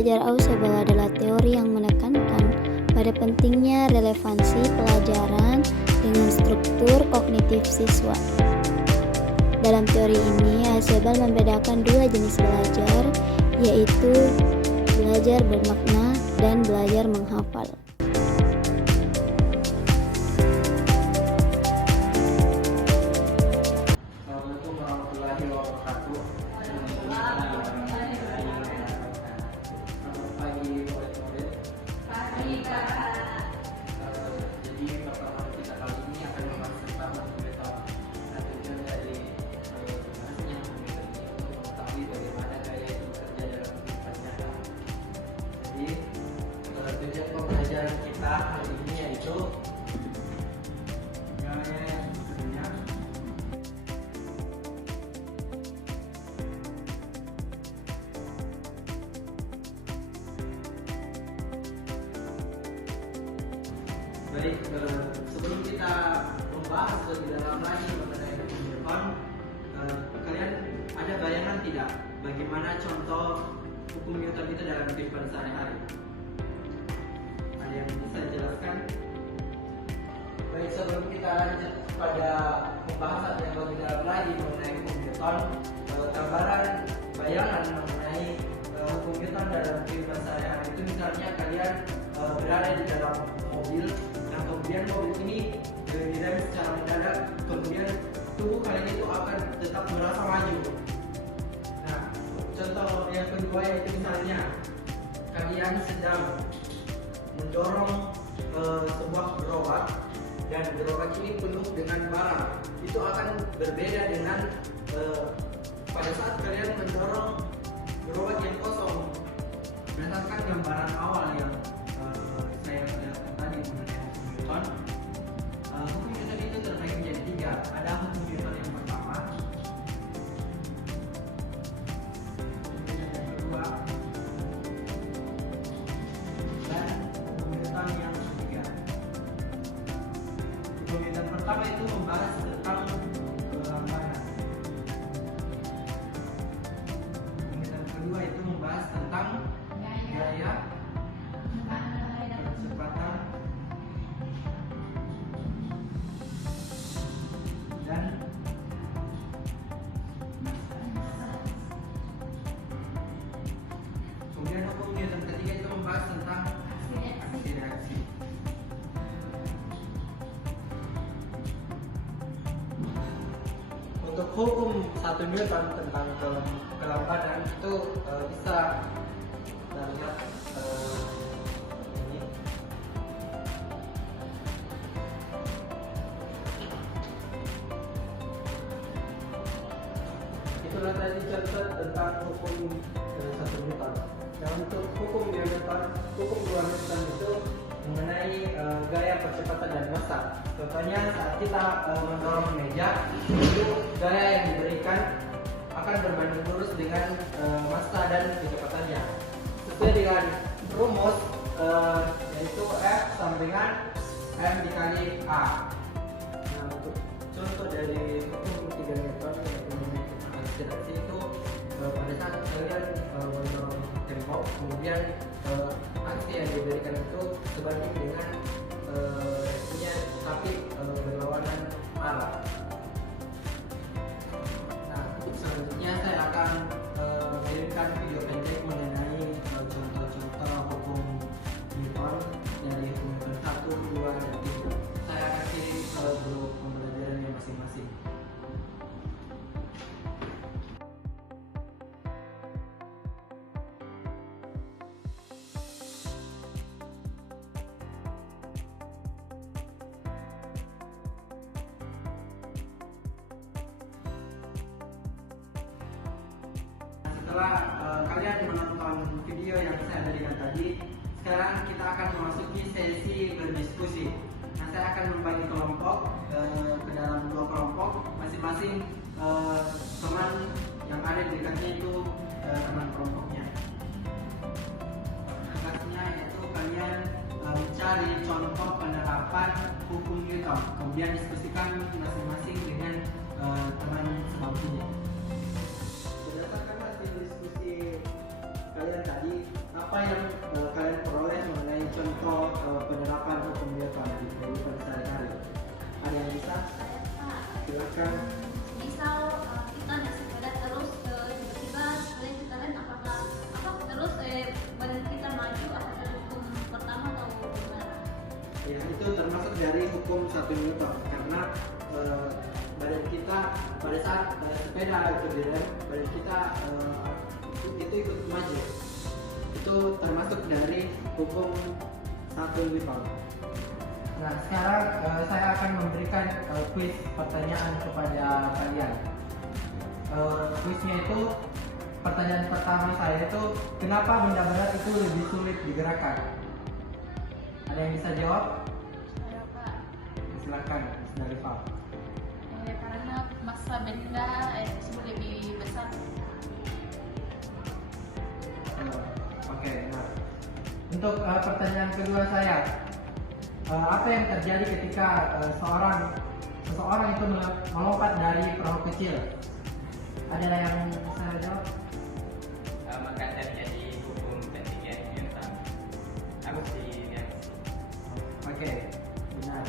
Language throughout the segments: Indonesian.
belajar Ausable adalah teori yang menekankan pada pentingnya relevansi pelajaran dengan struktur kognitif siswa. Dalam teori ini, Ausable membedakan dua jenis belajar, yaitu belajar bermakna dan belajar menghafal. Assalamualaikum warahmatullahi wabarakatuh. Selamat pagi murid-murid. Pagi, Pak. Jadi pertemuan kita kali ini akan membahas tentang metode. Tujuan dari bahasnya metode ini untuk mengetahui bagaimana gaya itu bekerja dalam kehidupan nyata. Jadi tujuan pembelajaran kita hari ini yaitu gaya yang bekerja. Baik, sebelum kita membahas lebih dalam lagi mengenai hukum Newton, kalian ada bayangan tidak bagaimana contoh hukum Newton itu dalam kehidupan sehari-hari? Ada yang bisa jelaskan? Baik, sebelum kita lanjut pada pembahasan yang lebih dalam lagi mengenai hukum Newton, gambaran bayangan mengenai hukum Newton dalam kehidupan sehari-hari itu misalnya kalian berada di dalam mobil. Kemudian mobil ini direm secara mendadak, kemudian tubuh kalian itu akan tetap merasa maju. Nah, contoh yang kedua yaitu misalnya kalian sedang mendorong sebuah gerobak dan gerobak ini penuh dengan barang. Itu akan berbeda dengan pada saat kalian mendorong gerobak yang kosong. Berdasarkan gambaran awal yang saya jelaskan tadi mengenai hukum Newton itu terbagi menjadi tiga. Ada hukum Newton yang pertama, hukum Newton yang kedua, dan hukum Newton yang ketiga. Hukum Newton pertama itu membahas tentang kelambanan. Hukum Newton kedua itu membahas tentang gaya, kecepatan, dan kemudian hukum Newton ketiga itu membahas tentang aksi reaksi. Untuk hukum 1 Newton tentang kelambanan itu bisa kita lihat ini. Itulah tadi contoh tentang hukum 1 Newton. Nah, untuk hukum 2 Newton, hukum 2 Newton itu mengenai gaya, percepatan, dan massa. Contohnya saat kita mendorong meja, itu gaya yang diberikan akan berbanding lurus dengan massa dan kecepatannya. Sesuai dengan rumus yaitu F sampingan M dikali A. Nah, untuk contoh dari hukum 3 Newton yaitu akselerasi itu pada saat kalian mendorong tembok, kemudian aksi yang diberikan itu sebanding dengan reaksinya, tapi berlawanan arah. Nah, selanjutnya saya akan mengirimkan video pendek mengenai contoh-contoh hukum Newton dari hukum Newton 1, 2, dan 3. Saya akan kirim ke grup pembelajarannya masing-masing. Setelah kalian menonton video yang saya berikan tadi, sekarang kita akan memasuki sesi berdiskusi. Nah, saya akan membagi kelompok ke dalam 2 kelompok, masing-masing teman yang ada di dekatnya itu teman kelompoknya. Tugasnya yaitu kalian mencari contoh penerapan hukum Newton, kemudian diskusikan masing-masing dengan teman sebangkunya. Berdasarkan hasil diskusi kalian tadi, apa Newton, karena badan kita pada saat sepeda itu direm, badan kita itu ikut maju. Itu termasuk dari hukum 1 Newton. Nah, sekarang saya akan memberikan kuis pertanyaan kepada kalian. Kuisnya itu, pertanyaan pertama saya itu, kenapa benda berat itu lebih sulit digerakkan? Ada yang bisa jawab? Kenapa? Silakan, Miss Narifah. Karena massa benda tersebut lebih besar. Oke, nah untuk pertanyaan kedua saya, apa yang terjadi ketika seseorang itu melompat dari perahu kecil? Ada yang bisa jawab? Maka terjadi hukum ketinggian Newton. Aku sih lihat. Oke, benar.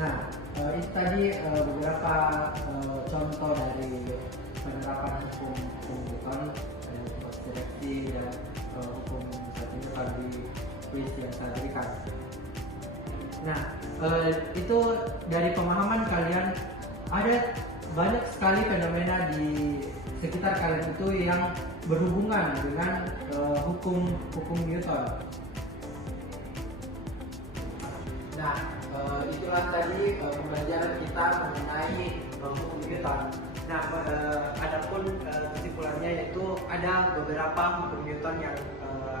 Nah, itu tadi beberapa contoh dari penerapan hukum Newton, hukum seleksi dan hukum 1 Newton di kuis yang saya berikan. Nah, itu dari pemahaman kalian, ada banyak sekali fenomena di sekitar kalian itu yang berhubungan dengan hukum Newton. Nah, itulah tadi pembelajaran kita mengenai hukum Newton. Nah, adapun kesimpulannya yaitu ada beberapa hukum Newton yang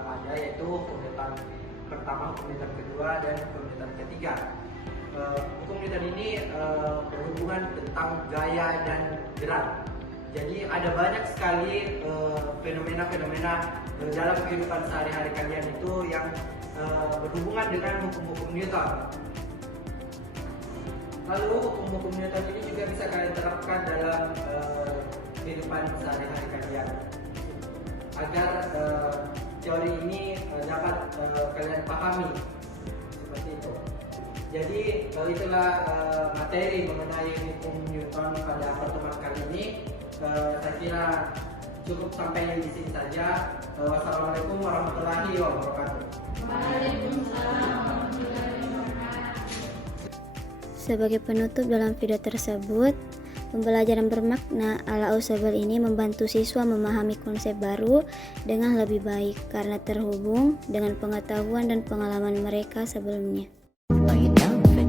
ada, yaitu hukum Newton pertama, hukum Newton kedua, dan hukum Newton ketiga. Hukum Newton ini berhubungan tentang gaya dan gerak. Jadi ada banyak sekali fenomena-fenomena dalam kehidupan sehari-hari kalian itu yang berhubungan dengan hukum-hukum Newton. Lalu hukum-hukum Newton ini juga bisa kalian terapkan dalam kehidupan sehari-hari kalian agar teori ini dapat kalian pahami seperti itu. Jadi itulah materi mengenai hukum Newton pada pertemuan kali ini. Saya kira cukup sampai di sini saja. Wassalamualaikum warahmatullahi wabarakatuh. Waalaikumsalam warahmatullahi wabarakatuh. Sebagai penutup dalam video tersebut, pembelajaran bermakna ala Ausable ini membantu siswa memahami konsep baru dengan lebih baik karena terhubung dengan pengetahuan dan pengalaman mereka sebelumnya. Lay it down for